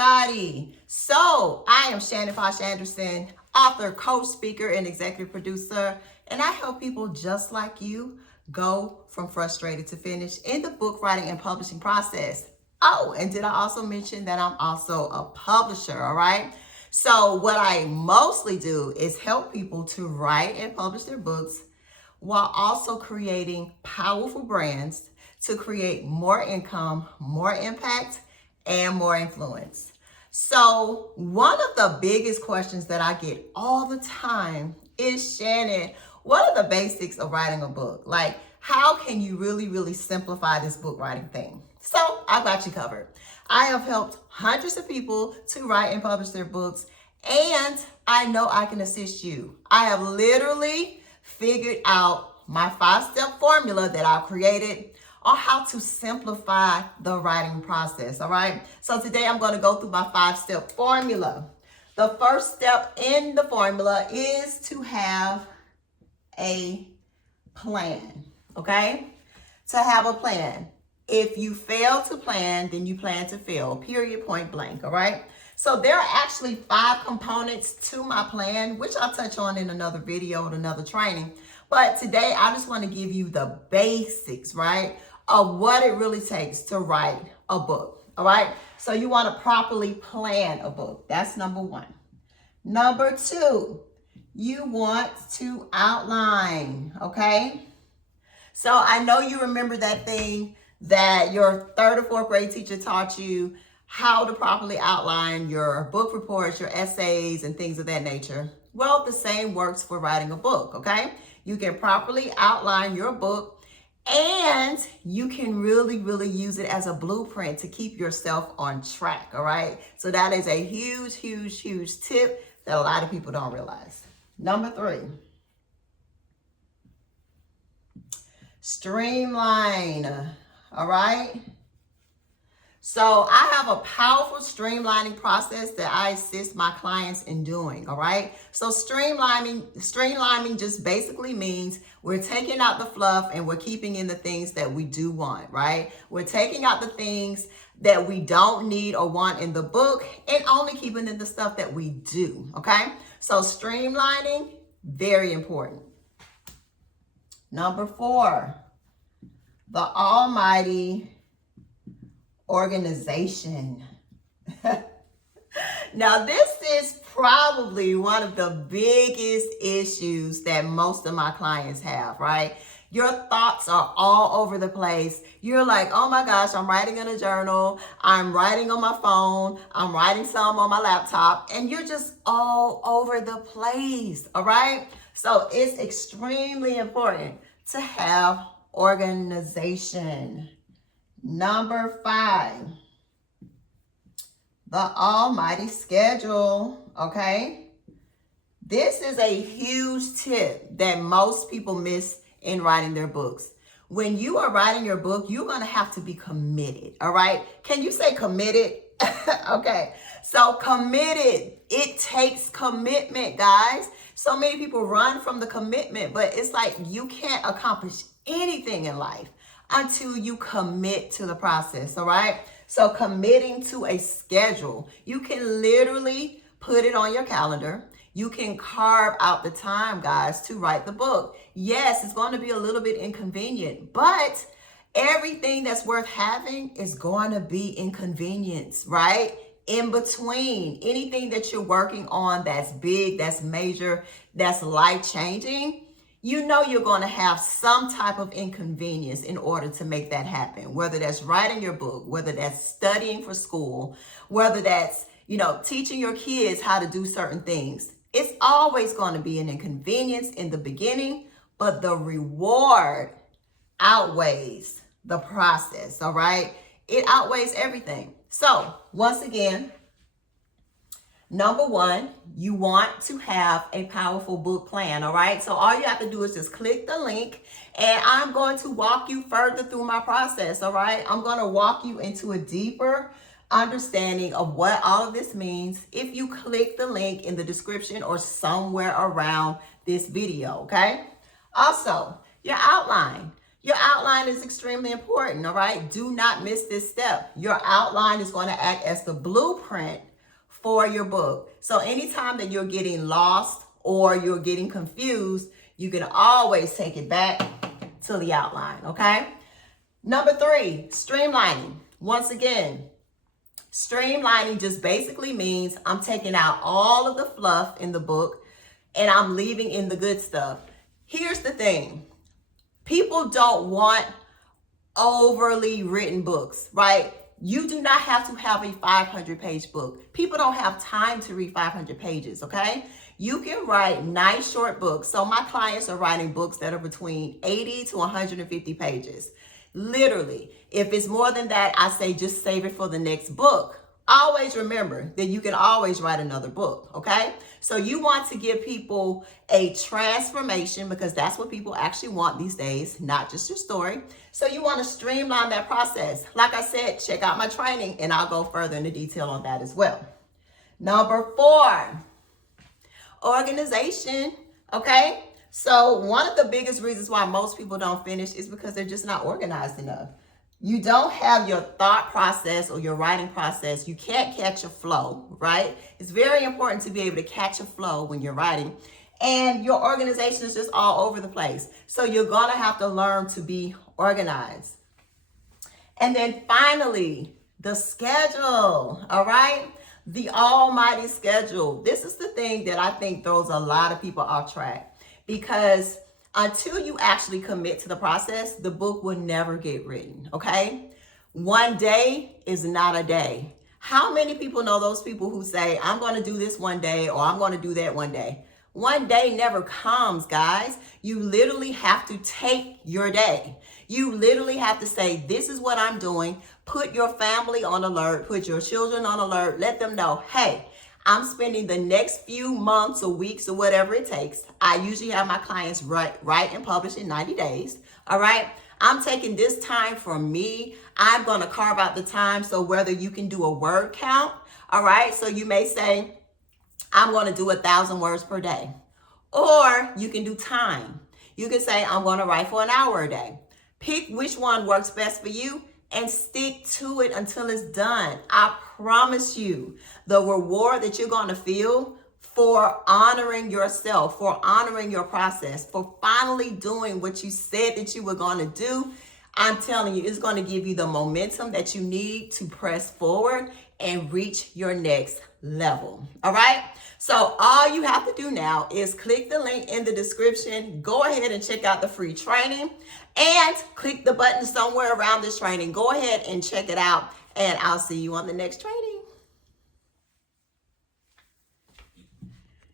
everybody. So I am Shannon Fosh Anderson, author, coach, speaker, and executive producer, and I help people just like you go from frustrated to finished in the book writing and publishing process. Oh, and did I also mention that I'm also a publisher, all right? So what I mostly do is help people to write and publish their books while also creating powerful brands to create more income, more impact, and more influence. So one of the biggest questions that I get all the time is, Shannon, what are the basics of writing a book? Like, how can you really simplify this book writing thing? So I've got you covered. I have helped hundreds of people to write and publish their books, and I know I can assist you. I have literally figured out my 5-step formula that I've created on how to simplify the writing process, all right? So today I'm going to go through my 5-step formula. The first step in the formula is to have a plan, okay? To have a plan. If you fail to plan, then you plan to fail, period, point blank, all right? So there are actually 5 components to my plan, which I'll touch on in another video and another training. But today I just want to give you the basics, right, of what it really takes to write a book, all right? So you want to properly plan a book. That's number 1. Number 2, you want to outline, okay? So I know you remember that thing that your 3rd or 4th grade teacher taught you, how to properly outline your book reports, your essays, and things of that nature. Well, the same works for writing a book, okay? You can properly outline your book, and you can really use it as a blueprint to keep yourself on track, all right? So that is a huge tip that a lot of people don't realize. Number 3, streamline, all right? So I have a powerful streamlining process that I assist my clients in doing, all right? So streamlining just basically means we're taking out the fluff and we're keeping in the things that we do want, right? We're taking out the things that we don't need or want in the book and only keeping in the stuff that we do, okay? So streamlining, very important. Number 4, the almighty organization. Now, this is probably one of the biggest issues that most of my clients have, right? Your thoughts are all over the place. You're like, oh my gosh, I'm writing in a journal. I'm writing on my phone. I'm writing some on my laptop. And you're just all over the place, all right? So it's extremely important to have organization. Number 5, the almighty schedule, okay? This is a huge tip that most people miss in writing their books. When you are writing your book, you're going to have to be committed, all right? Can you say committed? Okay, so committed, it takes commitment, guys. So many people run from the commitment, but it's like you can't accomplish anything in life until you commit to the process, all right? So committing to a schedule, you can literally put it on your calendar. You can carve out the time, guys, to write the book. Yes, it's going to be a little bit inconvenient, but everything that's worth having is going to be inconvenience, right? In between, anything that you're working on that's big, that's major, that's life-changing, you know you're going to have some type of inconvenience in order to make that happen, whether that's writing your book, whether that's studying for school, whether that's, teaching your kids how to do certain things. It's always going to be an inconvenience in the beginning, but the reward outweighs the process, all right? It outweighs everything. So once again, number 1, you want to have a powerful book plan, all right? So all you have to do is just click the link, and I'm going to walk you further through my process, all right? I'm going to walk you into a deeper understanding of what all of this means if you click the link in the description or somewhere around this video, okay? Also, your outline. Your outline is extremely important, all right? Do not miss this step. Your outline is going to act as the blueprint for your book. So anytime that you're getting lost or you're getting confused, you can always take it back to the outline, okay? Number 3, streamlining. Once again, streamlining just basically means I'm taking out all of the fluff in the book and I'm leaving in the good stuff. Here's the thing. People don't want overly written books, right? You do not have to have a 500-page book. People don't have time to read 500 pages, okay? You can write nice short books. So my clients are writing books that are between 80 to 150 pages. Literally, if it's more than that, I say just save it for the next book. Always remember that you can always write another book, okay? So you want to give people a transformation because that's what people actually want these days, not just your story. So you want to streamline that process. Like I said, check out my training and I'll go further into detail on that as well. Number 4, organization, okay? So one of the biggest reasons why most people don't finish is because they're just not organized enough. You don't have your thought process or your writing process. You can't catch a flow, right? It's very important to be able to catch a flow when you're writing. And your organization is just all over the place. So you're going to have to learn to be organized. And then finally, the schedule, all right? The almighty schedule. This is the thing that I think throws a lot of people off track because until you actually commit to the process, the book will never get written, okay? One day is not a day. How many people know those people who say, I'm going to do this one day or I'm going to do that one day? One day never comes, guys. You literally have to take your day. You literally have to say, this is what I'm doing. Put your family on alert. Put your children on alert. Let them know, hey, I'm spending the next few months or weeks or whatever it takes. I usually have my clients write and publish in 90 days. All right. I'm taking this time for me. I'm going to carve out the time. So whether you can do a word count. All right. So you may say, I'm going to do 1,000 words per day. Or you can do time. You can say, I'm going to write for an hour a day. Pick which one works best for you and stick to it until it's done. I promise you, the reward that you're going to feel for honoring yourself, for honoring your process, for finally doing what you said that you were going to do, I'm telling you, it's going to give you the momentum that you need to press forward and reach your next level. All right. So all you have to do now is click the link in the description. Go ahead and check out the free training and click the button somewhere around this training. Go ahead and check it out and I'll see you on the next training.